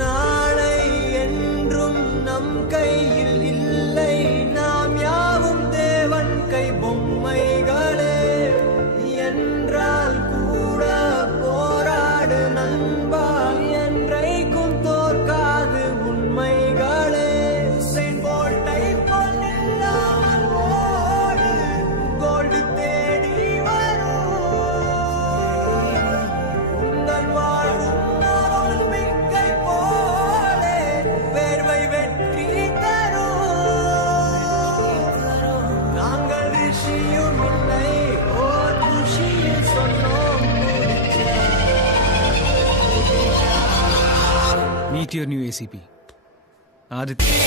நாளை என்றும் நம் கையில் இல்லை, நாம் யாவும் தேவன் கை பொம்மைகளே. என்றால் கூட போராடு நண்பா, என்றைக்கும் தோற்காது உண்மைகளே. செங்கோட்டை பொன்னில்லாமல் ஓடு, கோல்டு தேடி வரும். உங்கள் வாழும் மிக்கை போலே வேர்வை வெற்றி தரும். நாங்கள் ரிஷியும் இல்லை, ஓர் ருஷியில் சொன்னோம். Meet your new ACP, Aditya.